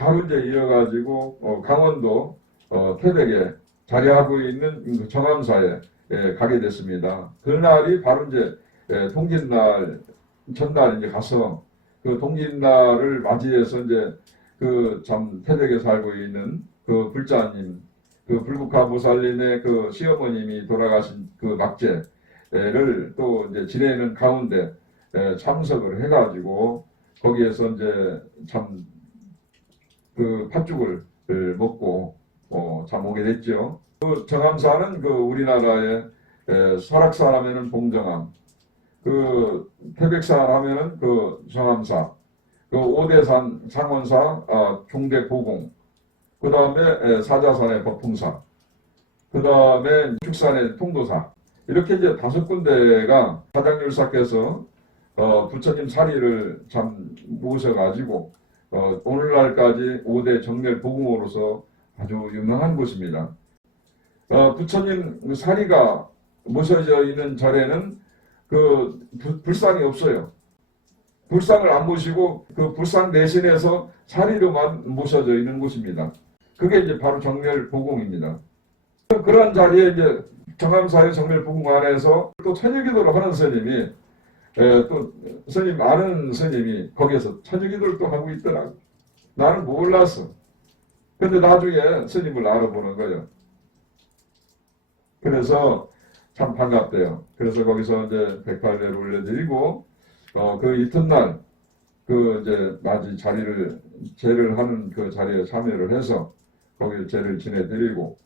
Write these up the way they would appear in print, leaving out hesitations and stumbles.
바로 이제 이어가지고 강원도 태백에 자리하고 있는 그 정암사에 가게 됐습니다. 그날이 바로 이제 통진날 전날 이제 가서 그 통진날을 맞이해서 이제 그 참 태백에 살고 있는 그 불자님, 그 불국화보살님의 그 시어머님이 돌아가신 그 막제를 또 이제 지내는 가운데 참석을 해가지고 거기에서 이제 참 그 팥죽을 먹고 참 오게 됐죠. 그 정암사는 그 우리나라의 설악산 하면은 봉정암, 그 태백산 하면은 그 정암사, 그 오대산 상원사 종대보공, 그 다음에 사자산의 법풍사, 그 다음에 축산의 통도사, 이렇게 이제 5군데가 사장율사께서 부처님 사리를 참 모셔가지고 오늘날까지 5대 정멸 보궁으로서 아주 유명한 곳입니다. 부처님 사리가 모셔져 있는 절에는 그 불상이 없어요. 불상을 안 모시고 그 불상 대신해서 사리로만 모셔져 있는 곳입니다. 그게 이제 바로 정멸 보궁입니다. 그런 자리에 이제 정암사의 정멸 보궁 안에서 또 천유기도를 하는 스님이 또 스님 아는 스님이 거기에서 천유기도를 또 하고 있더라고. 나는 몰랐어. 근데 나중에 스님을 알아보는 거예요. 그래서 참 반갑대요. 그래서 거기서 이제 108배를 올려드리고 그 이튿날 그 이제 맞이 자리를 제를 하는 그 자리에 참여를 해서 거기 제를 지내드리고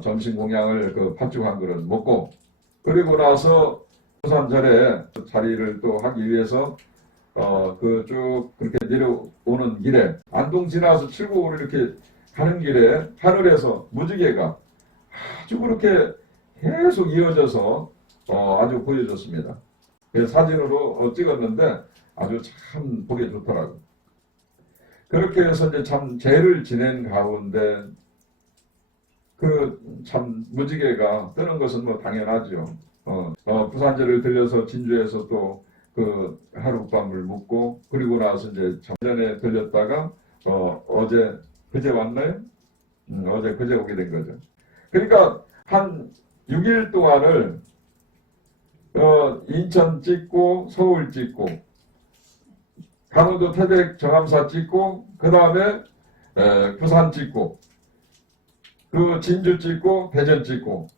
점심 공양을 그 팥죽 한 그릇 먹고 그리고 나서 부산절에 자리를 또 하기 위해서 그 쭉 그렇게 내려오는 길에 안동 지나서 칠곡으로 이렇게 가는 길에 하늘에서 무지개가 아주 그렇게 계속 이어져서 아주 보여졌습니다. 사진으로 찍었는데 아주 참 보기 좋더라고요. 그렇게 해서 이제 참 제를 지낸 가운데 그 참 무지개가 뜨는 것은 뭐 당연하죠. 부산제를 들려서 진주에서 또 그 하룻밤을 묵고 그리고 나서 이제 전전에 들렸다가 어제 그제 왔나요? 어제 그제 오게 된 거죠. 그러니까 한 6일 동안을 인천 찍고 서울 찍고 강원도 태백 정암사 찍고 그 다음에 부산 찍고 그 진주 찍고 대전 찍고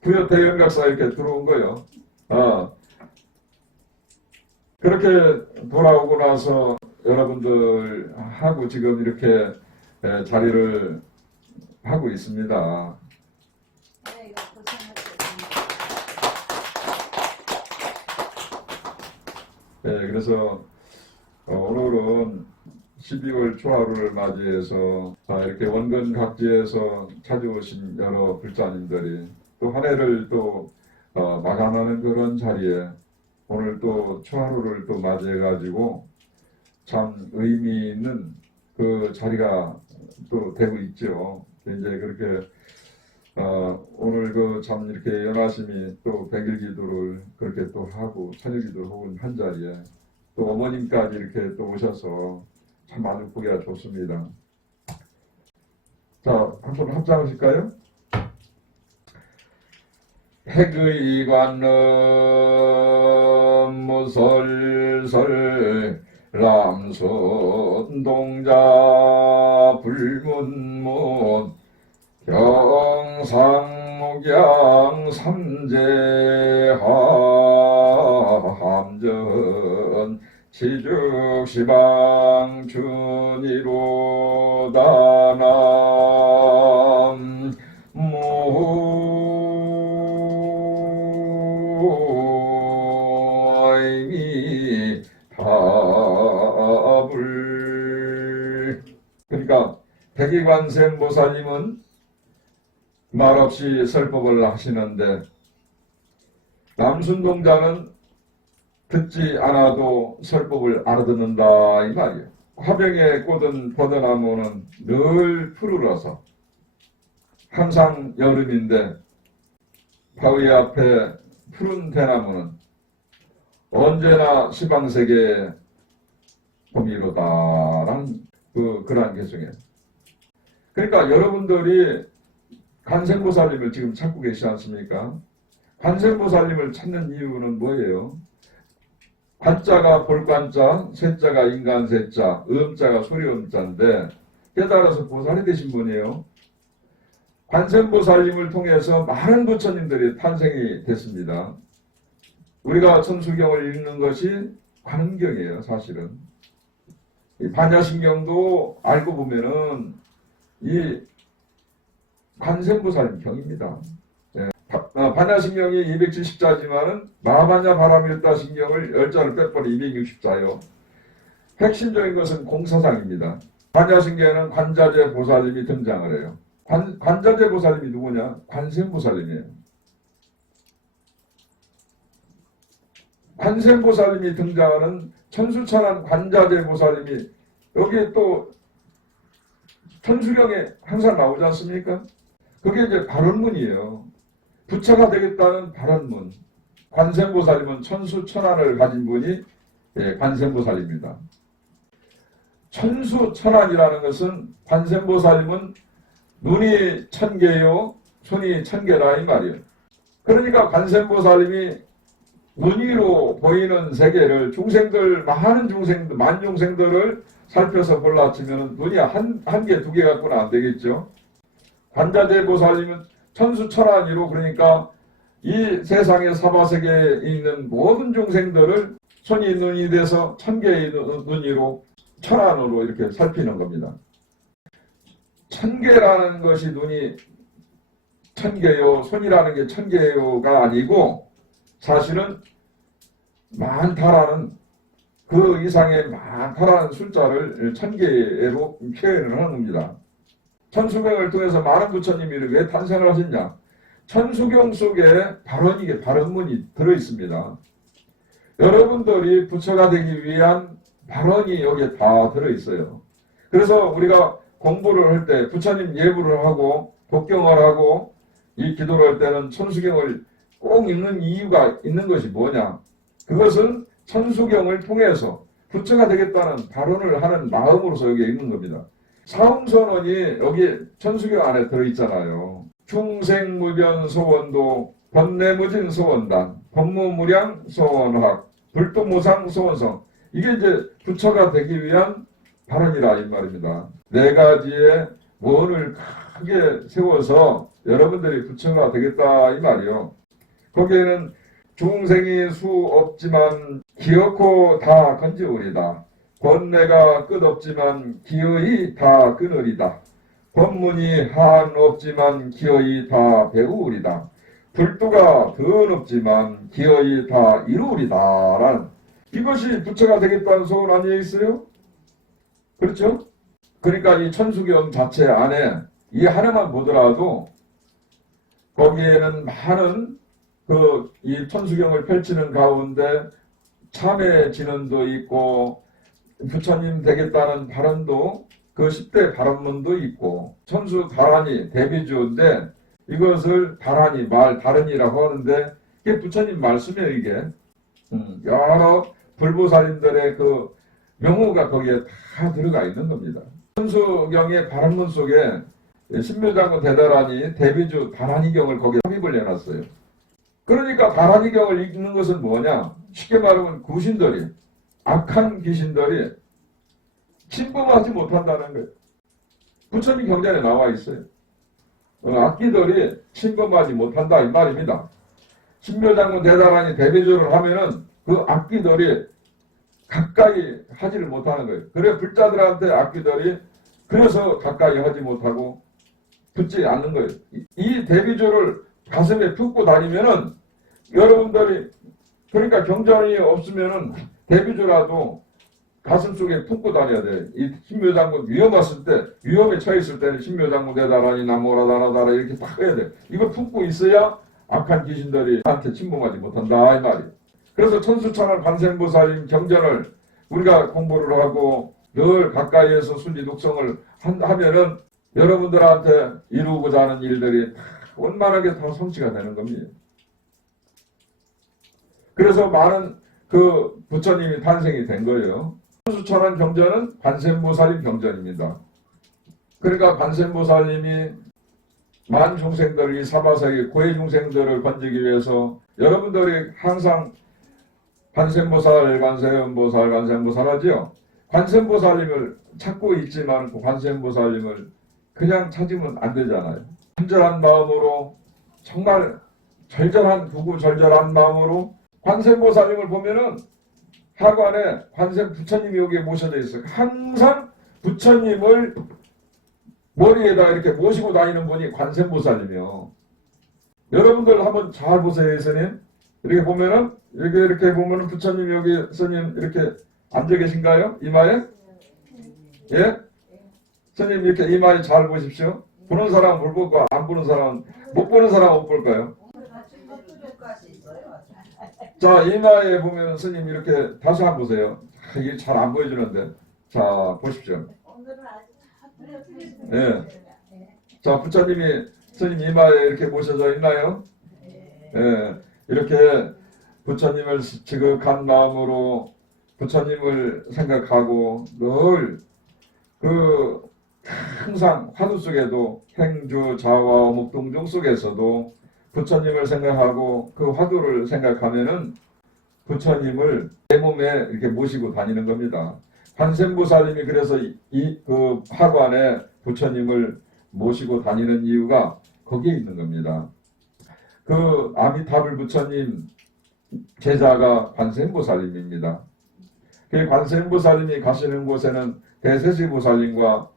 부여 대연각사 이렇게 들어온 거예요. 그렇게 돌아오고 나서 여러분들하고 지금 이렇게 자리를 하고 있습니다. 네, 고생하셨습니다. 네, 그래서 오늘은 12월 초하루를 맞이해서 이렇게 원근 각지에서 찾아오신 여러 불자님들이 또 한 해를 또 마감하는 그런 자리에 오늘 또 초하루를 또 맞이해가지고 참 의미 있는 그 자리가 또 되고 있죠. 이제 그렇게 오늘 그 참 이렇게 연하심이 또 백일 기도를 그렇게 또 하고 천일 기도를 하고 한 자리에 또 어머님까지 이렇게 또 오셔서 참 아주 보기가 좋습니다. 자, 한번 합장하실까요? 핵의관음 무설설 람선동자 불문문 경상목양 삼재함전 지죽시방 준이로다남 무이미 답을. 그러니까 백이관생 보살님은 말없이 설법을 하시는데 남순동자는 듣지 않아도 설법을 알아듣는다 이 말이에요. 화병에 꽂은 버드나무는 늘 푸르러서 항상 여름인데 바위 앞에 푸른 대나무는 언제나 시방세계에 봄이로다라는 그러한 개성이에요. 그러니까 여러분들이 관세음보살님을 지금 찾고 계시지 않습니까? 관세음보살님을 찾는 이유는 뭐예요? 관자가 볼관자, 세자가 인간세자, 음자가 소리음자인데 깨달아서 보살이 되신 분이에요. 관세음보살님을 통해서 많은 부처님들이 탄생이 됐습니다. 우리가 천수경을 읽는 것이 관음경이에요, 사실은. 이 반야신경도 알고 보면은 이 관세음보살님 경입니다. 예. 반야신경이 270자지만은 마하반야 바라밀다 신경을 10자를 빼버리 260자요. 핵심적인 것은 공사상입니다. 반야신경에는 관자재 보살님이 등장을 해요. 관자재 보살님이 누구냐? 관세음보살님이에요. 관세음보살님이 등장하는 천수천안 관자재 보살님이 여기에 또 천수경에 항상 나오지 않습니까? 그게 이제 발언문이에요. 부처가 되겠다는 발언문. 관세음보살님은 천수천안을 가진 분이 관세음보살입니다. 천수천안이라는 것은 관세음보살님은 눈이 1000개요, 손이 1000개라 이 말이에요. 그러니까 관세음보살님이 눈이로 보이는 세계를 중생들, 많은 중생들, 만중생들을 살펴서 골라치면 눈이 한 개, 두 개 갖고는 안 되겠죠. 관자재 보살님은 천수천안이로 그러니까 이 세상의 사바세계에 있는 모든 중생들을 손이 눈이 돼서 1000개의 눈이로 천안으로 이렇게 살피는 겁니다. 1000개라는 것이 눈이 1000개요, 손이라는 게 1000개요가 아니고 사실은 많다라는 그 이상의 많다라는 숫자를 1000개로 표현을 하는 겁니다. 천수경을 통해서 많은 부처님이 왜 탄생을 하셨냐? 천수경 속에 발언이, 발언문이 들어있습니다. 여러분들이 부처가 되기 위한 발언이 여기에 다 들어있어요. 그래서 우리가 공부를 할 때 부처님 예불을 하고 독경을 하고 이 기도를 할 때는 천수경을 꼭 읽는 이유가 있는 것이 뭐냐? 그것은 천수경을 통해서 부처가 되겠다는 발언을 하는 마음으로서 여기에 있는 겁니다. 사홍선언이 여기 천수경 안에 들어있잖아요. 중생무변 소원도, 번뇌무진 소원단, 법무무량 소원학, 불도무상 소원성. 이게 이제 부처가 되기 위한 발언이라 이 말입니다. 네 가지의 원을 크게 세워서 여러분들이 부처가 되겠다 이 말이요. 거기에는 중생이 수 없지만 기어코 다 건지우리다. 권내가 끝없지만 기어이 다 끊으리다. 법문이 한 없지만 기어이 다 배우리다. 불도가 더 높지만 기어이 다 이루리다. 라는 이것이 부처가 되겠다는 소원 아니에 있어요? 그렇죠? 그러니까 이 천수경 자체 안에 이 하나만 보더라도 거기에는 많은 이 천수경을 펼치는 가운데 참회 진언도 있고 부처님 되겠다는 발언도 그 10대 발언문도 있고 천수 다란이 대비주인데 이것을 다란이 말 다른이라고 하는데 이게 부처님 말씀이에요. 이게 여러 불보살님들의 그 명호가 거기에 다 들어가 있는 겁니다. 천수경의 발언문 속에 신묘장군 대다란이 대비주 다란이경을 거기에 삽입을 해놨어요. 그러니까 다란이경을 읽는 것은 뭐냐? 쉽게 말하면 귀신들이, 악한 귀신들이 침범하지 못한다는 거예요. 부처님 경전에 나와 있어요. 악기들이 침범하지 못한다 이 말입니다. 신묘장군 대다란이 대비주를 하면은 그 악기들이 가까이 하지를 못하는 거예요. 그래 불자들한테 악기들이 그래서 가까이 하지 못하고 붙지 않는 거예요. 이 대비주를 가슴에 품고 다니면은 여러분들이 그러니까 경전이 없으면은 대비주라도 가슴 속에 품고 다녀야 돼. 이 신묘장군 위험했을 때 위험에 처했을 때는 신묘장군 대다라니 나모라다라다라 이렇게 딱 해야 돼. 이걸 품고 있어야 악한 귀신들이 한테 침범하지 못한다 이 말이에요. 그래서 천수천안 관세음보살님 경전을 우리가 공부를 하고 늘 가까이에서 순지 독성을 하면은 여러분들한테 이루고자 하는 일들이 다 원만하게 다 성취가 되는 겁니다. 그래서 많은 그 부처님이 탄생이 된 거예요. 수천한 경전은 관세음보살님 경전입니다. 그러니까 관세음보살님이 만 중생들, 이 사바세계 고해 중생들을 건지기 위해서 여러분들이 항상 관세음보살, 관세음보살, 관세음보살 하지요. 관세음보살님을 찾고 있지만 그 관세음보살님을 그냥 찾으면 안 되잖아요. 간절한 마음으로, 정말 절절한 구구절절한 마음으로 관세음보살님을 보면은 하관에 관세 부처님이 여기에 모셔져 있어요. 항상 부처님을 머리에다 이렇게 모시고 다니는 분이 관세음보살님이요. 여러분들 한번 잘 보세요, 스님. 이렇게 보면은 이렇게 보면은 부처님 여기 스님 이렇게 앉아 계신가요? 이마에? 예? 스님 이렇게 이마에 잘 보십시오. 보는 사람은 볼 거고 안 보는 사람은 못 보는 사람은 못 볼까요? 자, 이마에 보면 스님 이렇게 다시 한번 보세요. 이게 잘 안 보여주는데. 자, 보십시오. 예. 자, 부처님이 스님 이마에 이렇게 모셔져 있나요? 예. 이렇게 부처님을 지극한 마음으로 부처님을 생각하고 늘 항상 화두 속에도 행주, 자와, 어묵동중 속에서도 부처님을 생각하고 그 화두를 생각하면은 부처님을 내 몸에 이렇게 모시고 다니는 겁니다. 관세음보살님이 그래서 그 화관에 부처님을 모시고 다니는 이유가 거기에 있는 겁니다. 그 아미타불 부처님 제자가 관세음보살님입니다. 그 관세음보살님이 가시는 곳에는 대세지보살님과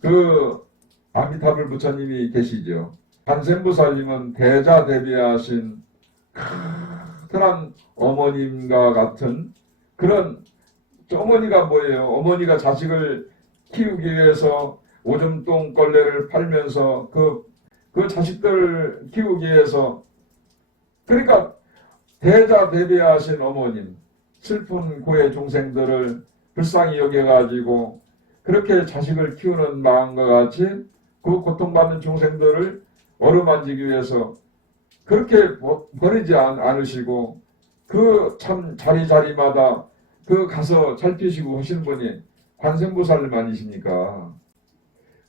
그 아미타불 부처님이 계시죠. 관세음보살님은 대자대비하신 큰한 어머님과 같은 그런, 어머니가 뭐예요? 어머니가 자식을 키우기 위해서 오줌 똥걸레를 팔면서 그 자식들 키우기 위해서, 그러니까 대자대비하신 어머님, 슬픈 고해 중생들을 불쌍히 여겨가지고 그렇게 자식을 키우는 마음과 같이 그 고통받는 중생들을 어루만지기 위해서 그렇게 버리지 않으시고 그 참 자리자리마다 그 가서 살피시고 하시는 분이 관세음보살님 아니십니까?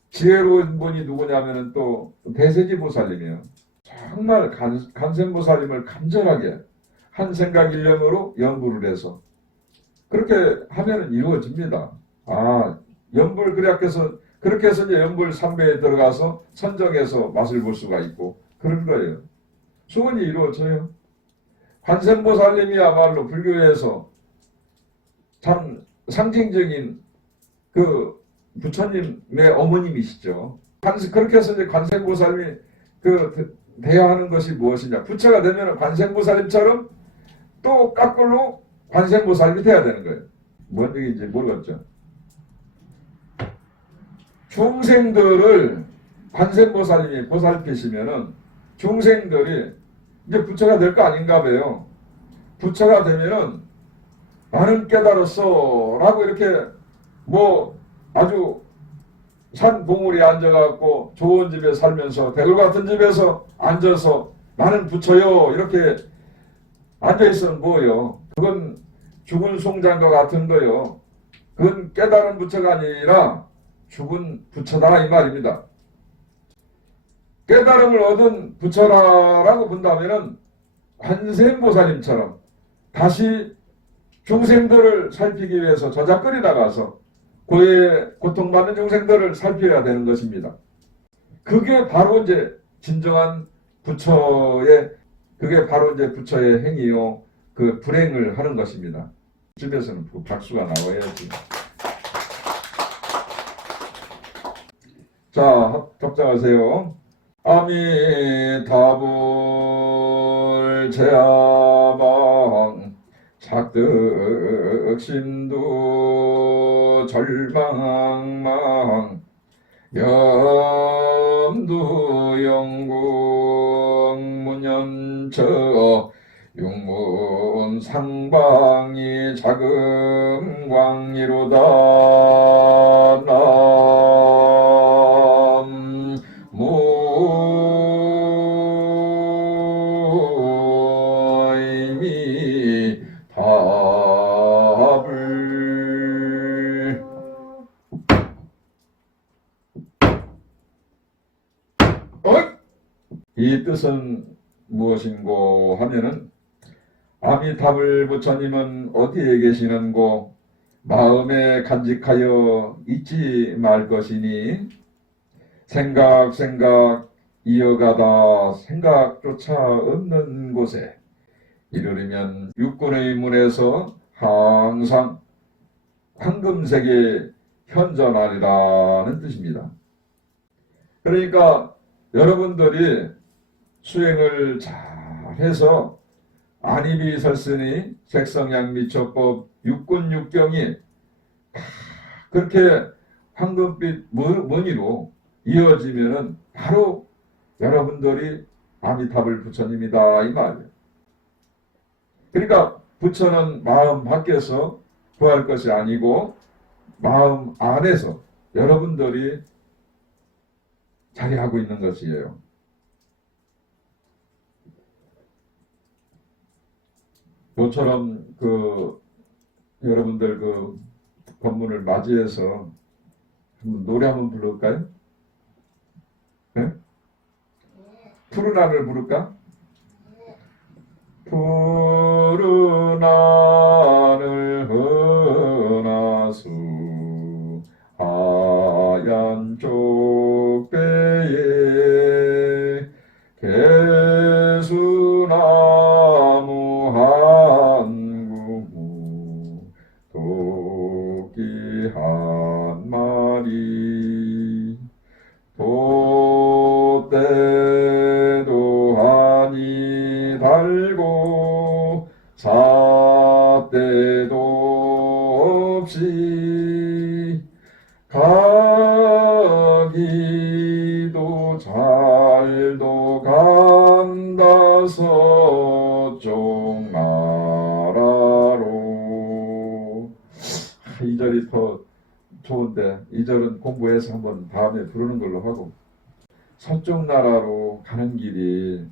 지혜로운 분이 누구냐면은 또 대세지보살님이에요. 정말 관세음보살님을 간절하게 한 생각 일념으로 연불을 해서 그렇게 하면은 이루어집니다. 아, 연불 그렇게 해서 이제 연불 3배에 들어가서 선정해서 맛을 볼 수가 있고 그런 거예요. 소원이 이루어져요. 관세음보살님이야말로 불교에서 참 상징적인 그 부처님의 어머님이시죠. 그렇게 해서 이제 관세음보살님이 대하는 것이 무엇이냐. 부처가 되면 관세음보살님처럼 또 까꿀로 관세음보살님이 돼야 되는 거예요. 뭔 얘기인지 모르겠죠. 중생들을 관세음보살님이 보살피시면은 중생들이 이제 부처가 될 거 아닌가 봐요. 부처가 되면은 나는 깨달았어 라고 이렇게 뭐 아주 산 봉우리에 앉아갖고 좋은 집에 살면서 대굴 같은 집에서 앉아서 나는 부처요 이렇게 앉아있으면 뭐요? 그건 죽은 송장과 같은 거요. 그건 깨달은 부처가 아니라 죽은 부처다 이 말입니다. 깨달음을 얻은 부처라고 본다면은 관세음보살님처럼 다시 중생들을 살피기 위해서 저작거리 나가서 고해 고통받는 중생들을 살펴야 되는 것입니다. 그게 바로 이제 진정한 그게 바로 이제 부처의 행위요, 그 불행을 하는 것입니다. 집에서는 그 박수가 나와야지. 자, 합장하세요. 아미타불 제아방 착득심두 절망망 염두영궁 문연처 육문상방이 자금광이로다 나무이미 답을 이 뜻은 무엇인고 하면은 아미타불 부처님은 어디에 계시는고 마음에 간직하여 잊지 말 것이니 생각 이어가다 생각조차 없는 곳에 이르려면 육군의 문에서 항상 황금색에 현존하리라는 뜻입니다. 그러니까 여러분들이 수행을 잘해서 안이비설신이 색성양미처법 육군육경이 그렇게 황금빛 무늬로 이어지면은 바로 여러분들이 아미타불 부처님이다 이 말이에요. 그러니까 부처는 마음 밖에서 구할 것이 아니고 마음 안에서 여러분들이 자리하고 있는 것이에요. 모처럼 여러분들 법문을 맞이해서 노래 한번 부를까요? 네? 푸른 하늘 부를까? 푸른 하늘 은하수 하얀 쪽배에 개수나무 한 그무 토끼 한 마리 돛대도 하니 달고 삿대도 없이 가기도 잘도 간다 서쪽 나라로. 이 절이 더 좋은데 이 절은 공부해서 한번 다음에 부르는 걸로 하고, 서쪽 나라로 가는 길이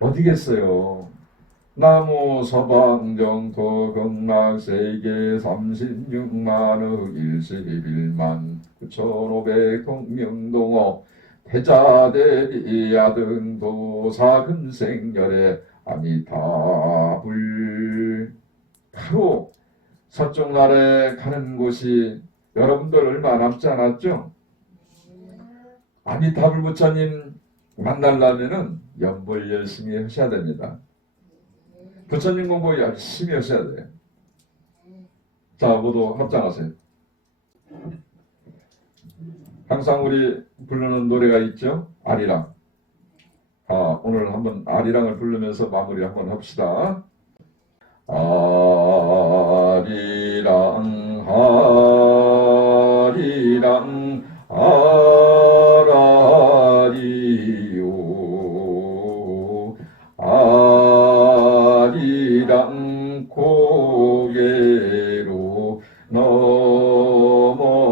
어디겠어요? 나무 서방정토 극락세계 36만억 11만 9,500 통명동어 태자대리야등 도사근생열의 아미타불. 바로 서쪽 나라에 가는 곳이 여러분들 얼마 남지 않았죠? 아미타불 부처님 만나려면은 연불 열심히 하셔야 됩니다. 부처님 공부 열심히 하셔야 돼요. 자, 모두 합장하세요. 항상 우리 부르는 노래가 있죠? 아리랑. 오늘 한번 아리랑을 부르면서 마무리 한번 합시다. 아리랑 아리랑 아라리요 아리랑 고개로 넘어간다.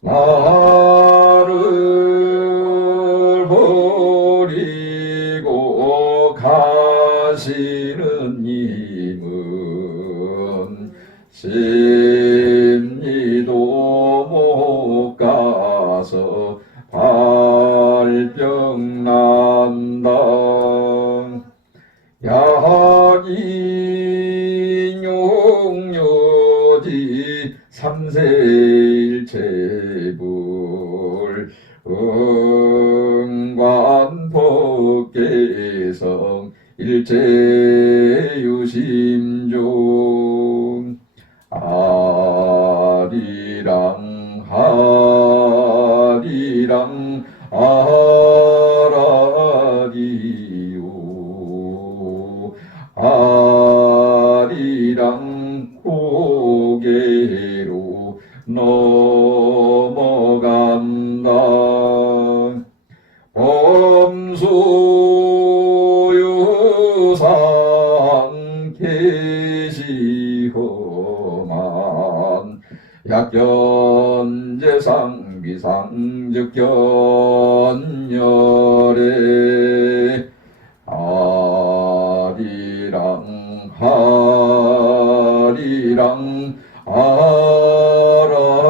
나를 버리고 가시는 님은 심리도 못 가서 발병 난다. 야기 용료지 삼세일체불 응관법계성 일체유심종. 아리랑 아리랑 아라리요 아리랑 고개로 넘어간다. 범소유상 계시허만 약견제상 비상즉견열에 아리랑 아리랑 아라리요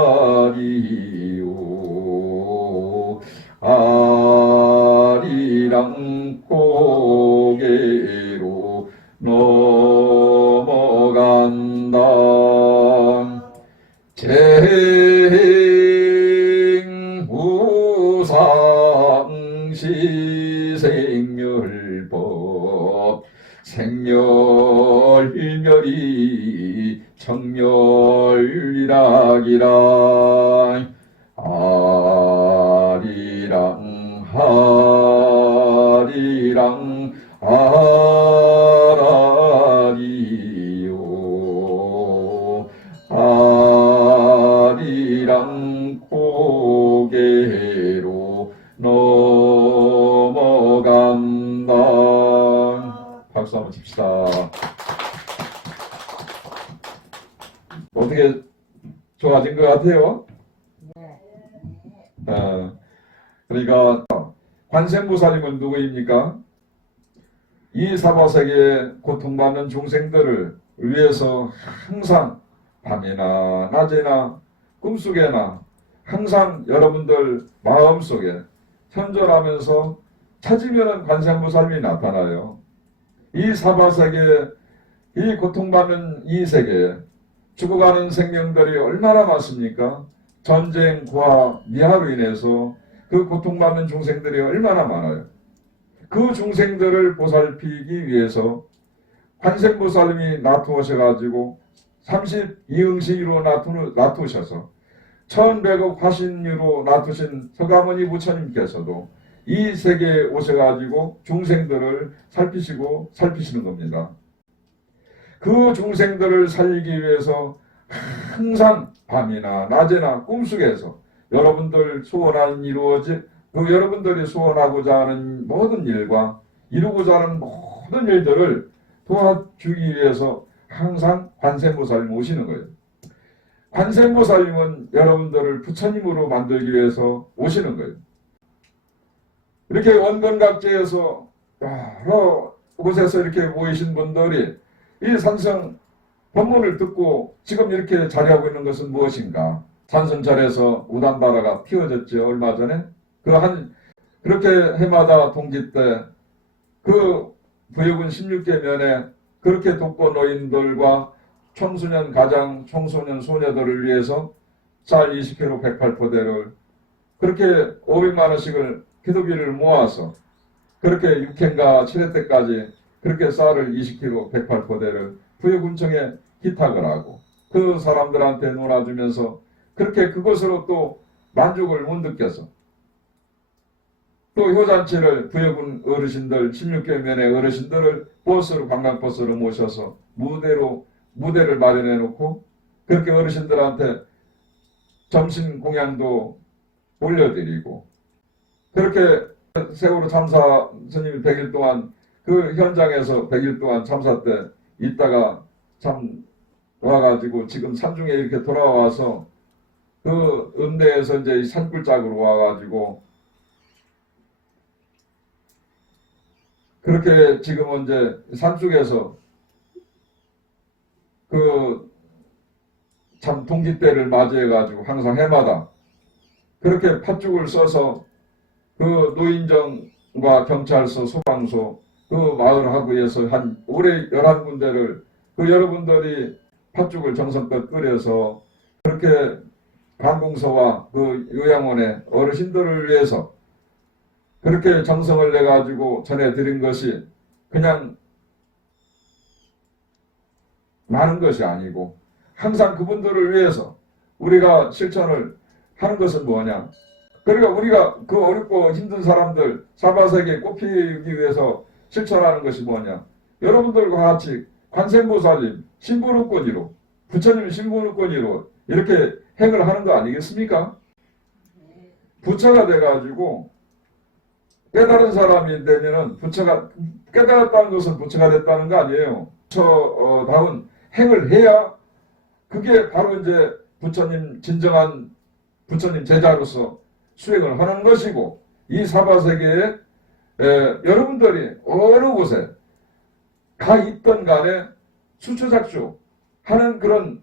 정멸이라기라 아리랑 하리랑 아라리요 아리랑 고개로 넘어간다. 박수 한번 칩시다. 어떻게 좋아진 것 같아요? 그러니까 관세음보살님은 누구입니까? 이 사바세계에 고통받는 중생들을 위해서 항상 밤이나 낮이나 꿈속에나 항상 여러분들 마음속에 현존하면서 찾으면 관세음보살님이 나타나요. 이 사바세계, 이 고통받는 이 세계에 죽어가는 생명들이 얼마나 많습니까? 전쟁, 고아, 미아로 인해서 그 고통받는 중생들이 얼마나 많아요. 그 중생들을 보살피기 위해서 관세음보살님이 나타오셔가지고 32응시로 나타오셔서 1100억 화신유로 나타오신 서가모니 부처님께서도 이 세계에 오셔가지고 중생들을 살피시는 겁니다. 그 중생들을 살리기 위해서 항상 밤이나 낮이나 꿈속에서 여러분들 소원한 여러분들이 소원하고자 하는 모든 일과 이루고자 하는 모든 일들을 도와주기 위해서 항상 관세음보살님 오시는 거예요. 관세음보살님은 여러분들을 부처님으로 만들기 위해서 오시는 거예요. 이렇게 원건각지에서 여러 곳에서 이렇게 모이신 분들이 이 산성 법문을 듣고 지금 이렇게 자리하고 있는 것은 무엇인가? 산성절에서 우담바라가 피워졌죠. 얼마 전에 그렇게 해마다 동지 때 그 부여군 16계면에 그렇게 독거 노인들과 청소년 가장 청소년 소녀들을 위해서 쌀 20kg 108포대를 그렇게 500만 원씩을 기도비를 모아서 그렇게 6회인가 7회 때까지 그렇게 쌀을 20kg 108포대를 부여군청에 기탁을 하고 그 사람들한테 놀아주면서 그렇게 그것으로 또 만족을 못 느껴서 또 효잔치를 부여군 어르신들 16개면의 어르신들을 버스로 관광버스로 모셔서 무대를 마련해 놓고 그렇게 어르신들한테 점심 공양도 올려드리고 그렇게 세월호 참사 스님이 100일 동안 그 현장에서 100일 동안 참사 때 있다가 참 와가지고 지금 산중에 이렇게 돌아와서 그 음대에서 이제 산골짜기로 와가지고 그렇게 지금은 이제 산속에서 그 참 동기때를 맞이해가지고 항상 해마다 그렇게 팥죽을 써서 그 노인정과 경찰서, 소방서 그 마을 하구에서 한 올해 11군데를 그 여러분들이 팥죽을 정성껏 끓여서 그렇게 관공서와 그 요양원의 어르신들을 위해서 그렇게 정성을 내가지고 전해드린 것이 그냥 많은 것이 아니고 항상 그분들을 위해서 우리가 실천을 하는 것은 뭐냐. 그러니까 우리가 그 어렵고 힘든 사람들 사바세계에 꼽히기 위해서 실천하는 것이 뭐냐. 여러분들과 같이 관세음보살님 신부름꾼이로 부처님 신부름꾼이로 이렇게 행을 하는 거 아니겠습니까? 부처가 돼가지고 깨달은 사람이 되면은 부처가 깨달았다는 것은 부처가 됐다는 거 아니에요. 부처다운 행을 해야 그게 바로 이제 부처님 진정한 부처님 제자로서 수행을 하는 것이고 이 사바세계에 여러분들이 어느 곳에 가 있던 간에 수초작주 하는 그런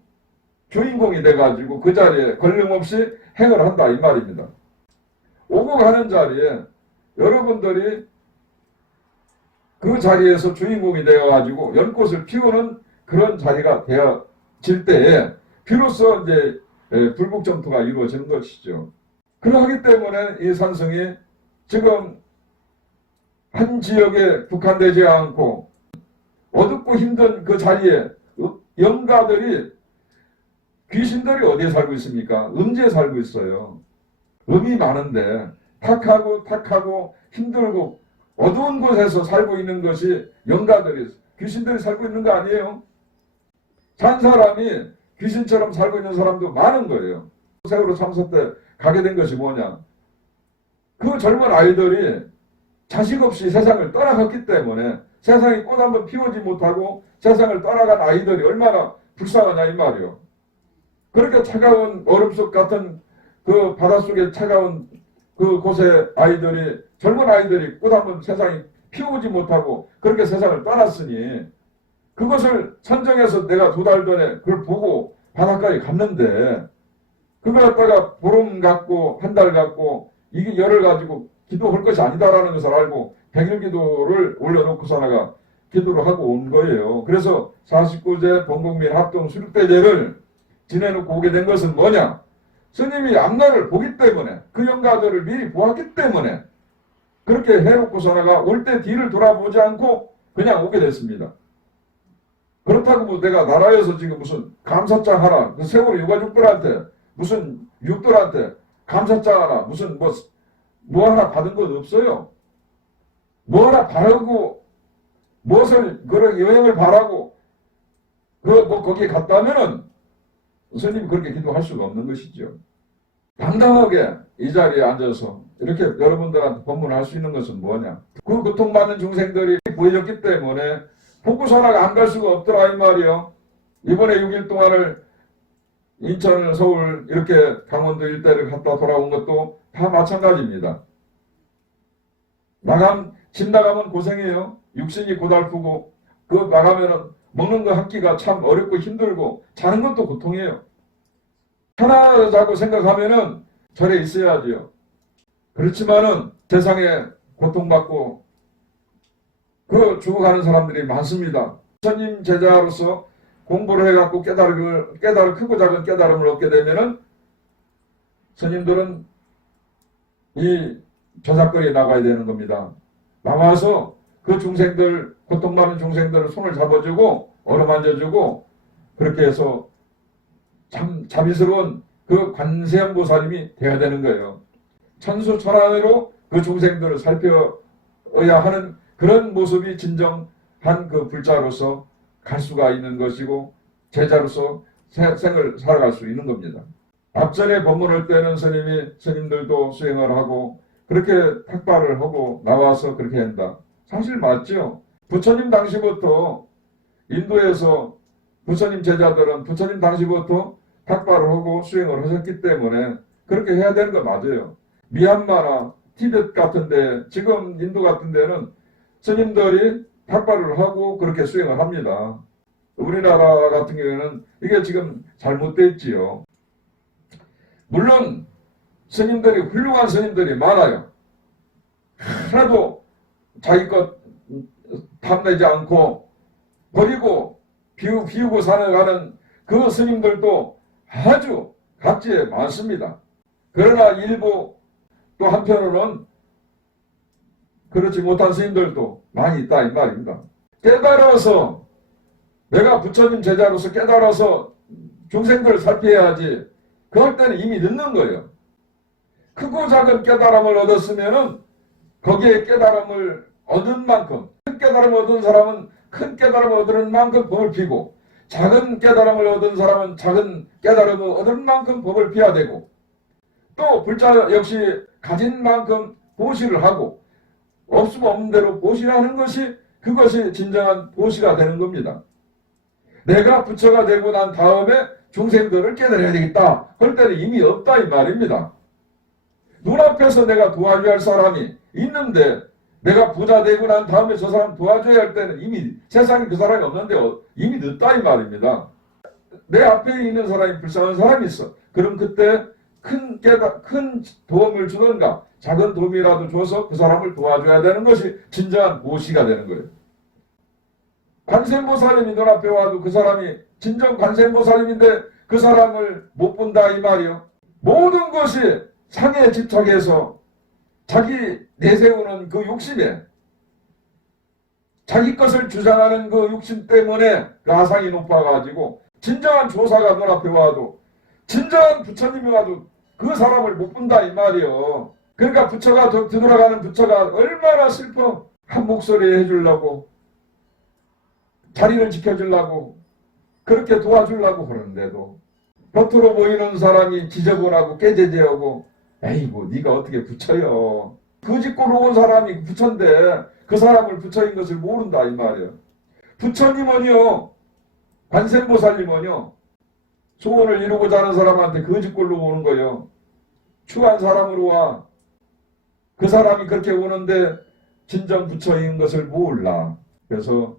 주인공이 돼가지고 그 자리에 걸림없이 행을 한다 이 말입니다. 오고 가는 자리에 여러분들이 그 자리에서 주인공이 되어가지고 연꽃을 피우는 그런 자리가 되어질 때에 비로소 이제 불국점토가 이루어지는 것이죠. 그러하기 때문에 이 산성이 지금 한 지역에 국한되지 않고 어둡고 힘든 그 자리에 영가들이 귀신들이 어디에 살고 있습니까? 음지에 살고 있어요. 음이 많은데 탁하고 힘들고 어두운 곳에서 살고 있는 것이 영가들이, 귀신들이 살고 있는 거 아니에요? 산 사람이 귀신처럼 살고 있는 사람도 많은 거예요. 세월호 참사 때 가게 된 것이 뭐냐? 그 젊은 아이들이 자식 없이 세상을 떠나갔기 때문에 세상에 꽃 한번 피우지 못하고 세상을 떠나간 아이들이 얼마나 불쌍하냐 이 말이요. 그렇게 차가운 얼음속 같은 그 바닷속에 차가운 그 곳에 아이들이, 젊은 아이들이 꽃 한번 세상에 피우지 못하고 그렇게 세상을 떠났으니 그것을 선정해서 내가 2달 전에 그걸 보고 바닷가에 갔는데 그걸 갖다가 보름 갖고 한 달 갖고 이게 열을 가지고 기도할 것이 아니다라는 것을 알고 100일 기도를 올려놓고서나가 기도를 하고 온 거예요. 그래서 49제 범국민 합동 수륙대제를 지내놓고 오게 된 것은 뭐냐? 스님이 앞날을 보기 때문에, 그 영가들을 미리 보았기 때문에 그렇게 해놓고서나가 올 때 뒤를 돌아보지 않고 그냥 오게 됐습니다. 그렇다고 뭐 내가 나라에서 지금 무슨 감사장 하나, 그 세월호 유가족들한테 무슨 육들한테 감사장 하나, 무슨 뭐 하나 받은 건 없어요. 뭐 하나 바라고, 무엇을, 그런 여행을 바라고, 거기에 갔다면은, 스님이 그렇게 기도할 수가 없는 것이죠. 당당하게 이 자리에 앉아서 이렇게 여러분들한테 법문을 할 수 있는 것은 뭐냐. 그 고통받는 중생들이 보여졌기 때문에 보고서나가 안 갈 수가 없더라 이 말이요. 이번에 6일 동안을 인천, 서울 이렇게 강원도 일대를 갔다 돌아온 것도 다 마찬가지입니다. 집 나가면 고생해요. 육신이 고달프고 그 나가면은 먹는 거 한 끼가 참 어렵고 힘들고 자는 것도 고통이에요. 편하다고 생각하면은 절에 있어야지요. 그렇지만은 세상에 고통받고 죽어가는 사람들이 많습니다. 스님 제자로서 공부를 해갖고 크고 작은 깨달음을 얻게 되면은 스님들은 이 저작거리에 나가야 되는 겁니다. 나와서 그 중생들, 고통받는 중생들을 손을 잡아주고 어루만져주고 그렇게 해서 참 자비스러운 그 관세음보살님이 되어야 되는 거예요. 천수천안으로 그 중생들을 살펴야 하는 그런 모습이 진정한 그 불자로서 갈 수가 있는 것이고 제자로서 생을 살아갈 수 있는 겁니다. 앞전에 법문할 때는 스님들도 수행을 하고 그렇게 탁발을 하고 나와서 그렇게 한다. 사실 맞죠. 부처님 당시부터 인도에서 부처님 제자들은 부처님 당시부터 탁발을 하고 수행을 하셨기 때문에 그렇게 해야 되는 거 맞아요. 미얀마나 티벳 같은데 지금 인도 같은 데는 스님들이 탁발을 하고 그렇게 수행을 합니다. 우리나라 같은 경우에는 이게 지금 잘못됐지요. 물론 스님들이 훌륭한 스님들이 많아요. 하나도 자기 것 탐내지 않고 버리고 비우고 살아가는 그 스님들도 아주 각지에 많습니다. 그러나 일부 또 한편으로는 그렇지 못한 스님들도 많이 있다 이 말입니다. 깨달아서 내가 부처님 제자로서 깨달아서 중생들을 살펴야지. 그럴 때는 이미 늦는 거예요. 크고 작은 깨달음을 얻었으면은 거기에 깨달음을 얻은 만큼, 큰 깨달음을 얻은 사람은 큰 깨달음을 얻은 만큼 법을 피고 작은 깨달음을 얻은 사람은 작은 깨달음을 얻은 만큼 법을 피해야 되고 또 불자 역시 가진 만큼 보시를 하고 없으면 없는 대로 보시라는 것이 그것이 진정한 보시가 되는 겁니다. 내가 부처가 되고 난 다음에 중생들을 깨달아야 되겠다. 그럴 때는 이미 없다 이 말입니다. 눈앞에서 내가 도와줘야 할 사람이 있는데 내가 부자 되고 난 다음에 저 사람 도와줘야 할 때는 이미 세상에 그 사람이 없는데 이미 늦다 이 말입니다. 내 앞에 있는 사람이 불쌍한 사람이 있어. 그럼 그때 큰 도움을 주던가 작은 도움이라도 줘서 그 사람을 도와줘야 되는 것이 진정한 보시가 되는 거예요. 관세음보살님이 눈앞에 와도 그 사람이 진정 관세음보살님인데 그 사람을 못 본다 이 말이요. 모든 것이 상에 집착해서 자기 내세우는 그 욕심에 자기 것을 주장하는 그 욕심 때문에 그 아상이 높아가지고 진정한 조사가 눈앞에 와도 진정한 부처님이 와도 그 사람을 못 본다 이 말이요. 그러니까 부처가 들어가는 부처가 얼마나 슬퍼. 한 목소리 해주려고 자리를 지켜주려고 그렇게 도와주려고 그러는데도 겉으로 보이는 사람이 지저분하고 깨재재하고 에이고 네가 어떻게 부처여. 그 짓고로 온 사람이 부처인데 그 사람을 부처인 것을 모른다 이 말이에요. 부처님은요 관세음보살님은요 소원을 이루고자 하는 사람한테 그 짓꼴로 오는 거예요. 추한 사람으로 와. 그 사람이 그렇게 오는데 진정 부처인 것을 몰라. 그래서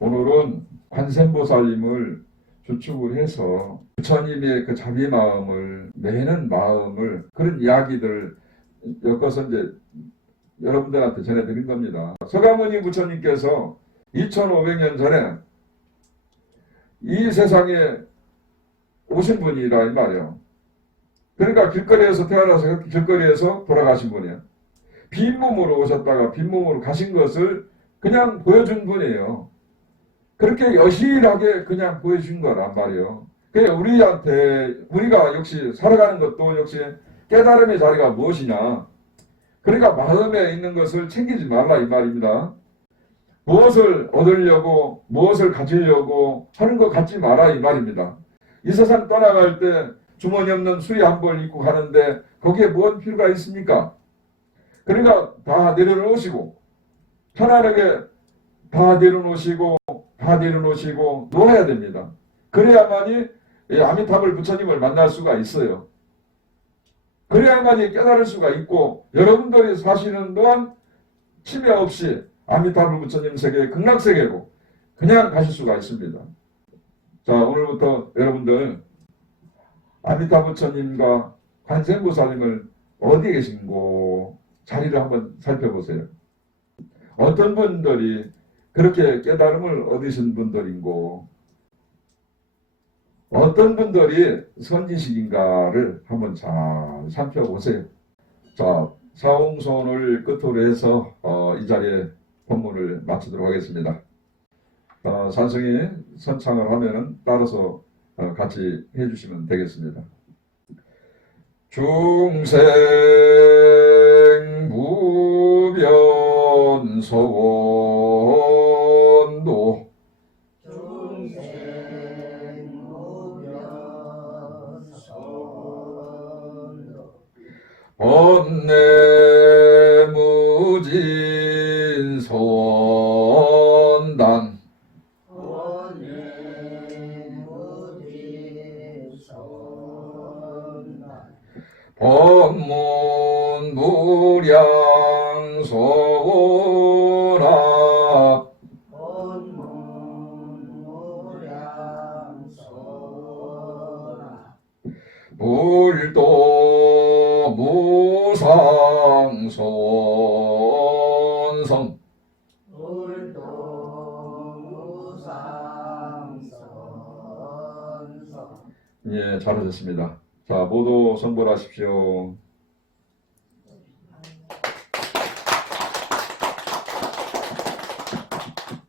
오늘은 관세음보살님을 주축을 해서 부처님의 그 자비 마음을 매는 마음을 그런 이야기들을 엮어서 이제 여러분들한테 전해드린 겁니다. 서가모니 부처님께서 2500년 전에 이 세상에 오신 분이라 이 말이에요. 그러니까 길거리에서 태어나서 길거리에서 돌아가신 분이에요. 빈몸으로 오셨다가 빈몸으로 가신 것을 그냥 보여준 분이에요. 그렇게 여실하게 그냥 보여준 거란 말이에요. 그러니까 우리가 역시 살아가는 것도 역시 깨달음의 자리가 무엇이냐. 그러니까 마음에 있는 것을 챙기지 말라 이 말입니다. 무엇을 얻으려고 무엇을 가지려고 하는 것 갖지 마라 이 말입니다. 이 세상 떠나갈 때 주머니 없는 수리 한 벌 입고 가는데 거기에 뭔 필요가 있습니까? 그러니까 다 내려놓으시고 편안하게 다 내려놓으시고 놓아야 됩니다. 그래야만이 아미타불 부처님을 만날 수가 있어요. 그래야만이 깨달을 수가 있고 여러분들이 사시는 동안 침해 없이 아미타불 부처님 세계 극락세계로 그냥 가실 수가 있습니다. 자, 오늘부터 여러분들 아미타 부처님과 관세음보살님을 어디에 계신고 자리를 한번 살펴보세요. 어떤 분들이 그렇게 깨달음을 얻으신 분들인고 어떤 분들이 선지식인가를 한번 잘 살펴보세요. 자, 사홍손을 끝으로 해서 이 자리에 본문을 마치도록 하겠습니다. 산성이 선창을 하면은 따라서 같이 해주시면 되겠습니다. 중생 무변소원도 번뇌무진소원단 법문무량소원합 불도무상소원성. 예, 잘하셨습니다. 자, 모두 성불하십시오.